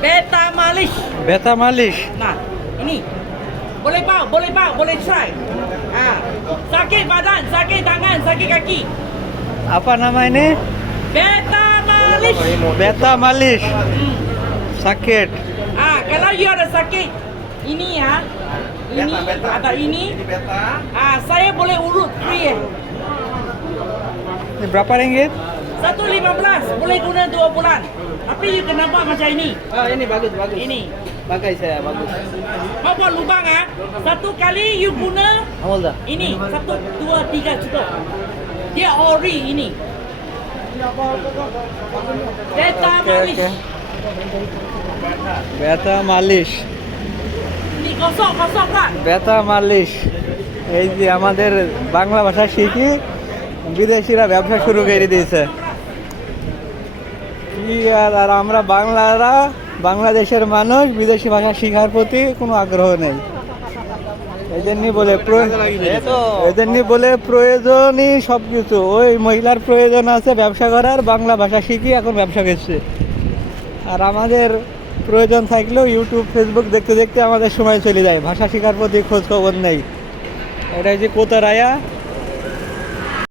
Beta malish. Beta malish. Nah, ini boleh pak, boleh pak, boleh try. Ah. Sakit badan, sakit tangan, sakit kaki. Apa nama ini? Beta malish. Beta malish. Hmm. Sakit. Ah, kalau you ada sakit, ini ya. Ini beta, beta. atau ini? ini beta. Ah, saya boleh urut free. Eh. Ini berapa ringgit? Satu lima belas, boleh guna dua bulan. Tapi you kena buat macam ini. oh ini bagus bagus Ini. pakai saya bagus Kau buat lubang ah. Satu kali you guna amul dah ini satu dua tiga cukup. Dia ori ini. Beta oke malis. oke ব্যথা মালিশ Ini kosong kosong kan? ব্যথা মালিশ এই যে আমাদের বাংলা ভাষা শিখি বিদেশিরা ব্যবসা শুরু করে দিয়েছে কি আর আমরা বাংলারা, বাংলাদেশের মানুষ, বিদেশি ভাষা শেখার প্রতি কোনো আগ্রহ নেই। এই জন্যই বলে প্র- এই জন্যই বলে প্রয়োজনই সব কিছু ওই মহিলার প্রয়োজন আছে ব্যবসা করার, বাংলা ভাষা শিখি এখন ব্যবসা করছে। আর আমাদের প্রয়োজন থাকলেও ইউটিউব, ফেসবুক দেখতে দেখতে আমাদের সময় চলে যায়। ভাষা শেখার প্রতি খোঁজ খবর নেই। এটা যে কোতারায়া